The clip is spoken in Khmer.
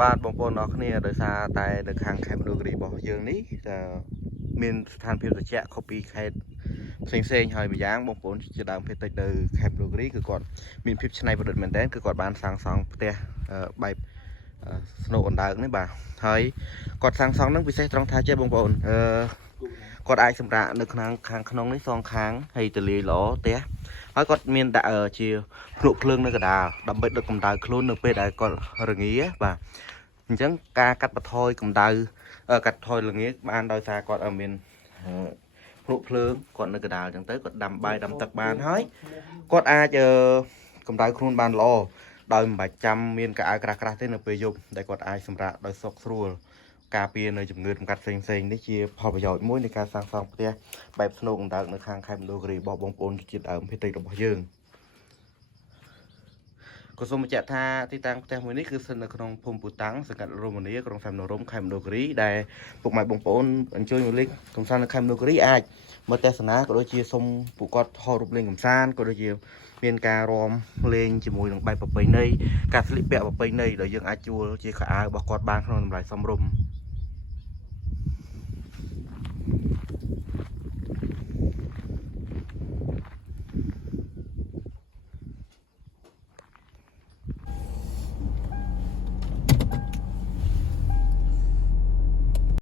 បាទបងប្អូនអរគ្នាដោយសារតែនៅខាងខេត្តមណ្ឌលគិរីរបស់យើងនេះមានស្ថានភាពត្រជាក់ខុសពីខេត្តផ្សេងហើយម្យ៉ាងបងប្អូនជាដើមភេទតិចនៅខេត្តមណ្ឌលគិរីគឺគាត់មានភាពច្នៃប្រឌិតមែនទែនគឺគាត់បានសាងសង់ផ្ទះបែបស្នូកអណ្ដើកនេះបាទហើយគាត់សាងសង់នឹងពិសេសត្រង់ថាចេះបងប្អូនគាត់អាចសម្រាកនៅខាងក្នុងនេះសងខាងហើយទលាយល្អផ្ទះហើយគាត់មានដាក់ជាភ្នក់ភ្លើងនៅកណ្ដាលដើម្បីដុតកម្ដៅខ្លួននៅពេលដែលគាត់រងាបាទអញ្ចឹងការកាត់បន្ថយកម្ដៅកាត់បន្ថយរងាបានដោយសារគាត់មានភ្នក់ភ្លើងគាត់នៅកណ្ដាលអញ្ចឹងទៅគាត់ដាំបាយដាំទឹកបានហើយគាត់អាចកម្ដៅខ្លួនបានល្អដោយមិនបាច់ចាំមានកៅអៅក្រាស់ៗទេនៅពេលយប់ដែលគាត់អាចសម្រាកដោយសុខស្រួលការពារនៅជំងឺតម្កាត់ផ្សេងៗនេះជាផលប្រយោជន៍មួយនៃការសាងសង់ផ្ទះបែបស្នូកអណ្ដើកនៅខាងខេត្តមណ្ឌលគិរីរបស់បងប្អូនជាដើមភេទតិចរបស់យើងក៏សូមបញ្ជាក់ថាទីតាំងផ្ទះមួយនេះគឺស្ថិតនៅក្នុងភូមិពូតាំងសង្កាត់រមនីក្រុងសែននរមខេត្តមណ្ឌលគិរីដែលពុកម៉ែបងប្អូនអញ្ជើញមកលេងកំសាន្តនៅខេត្តមណ្ឌលគិរីអាចមកទស្សនាក៏ដូចជាសូមពួកគាត់ថតរូបលេងកំសាន្តក៏ដូចជាមានការរាំលេងជាមួយនឹងបែបប្រពៃណីការស្លៀកពាក់ប្រពៃណីដែលយើងអាចជួលជាខោអាវរបស់គាត់បានក្នុងតម្លៃសមរម្យ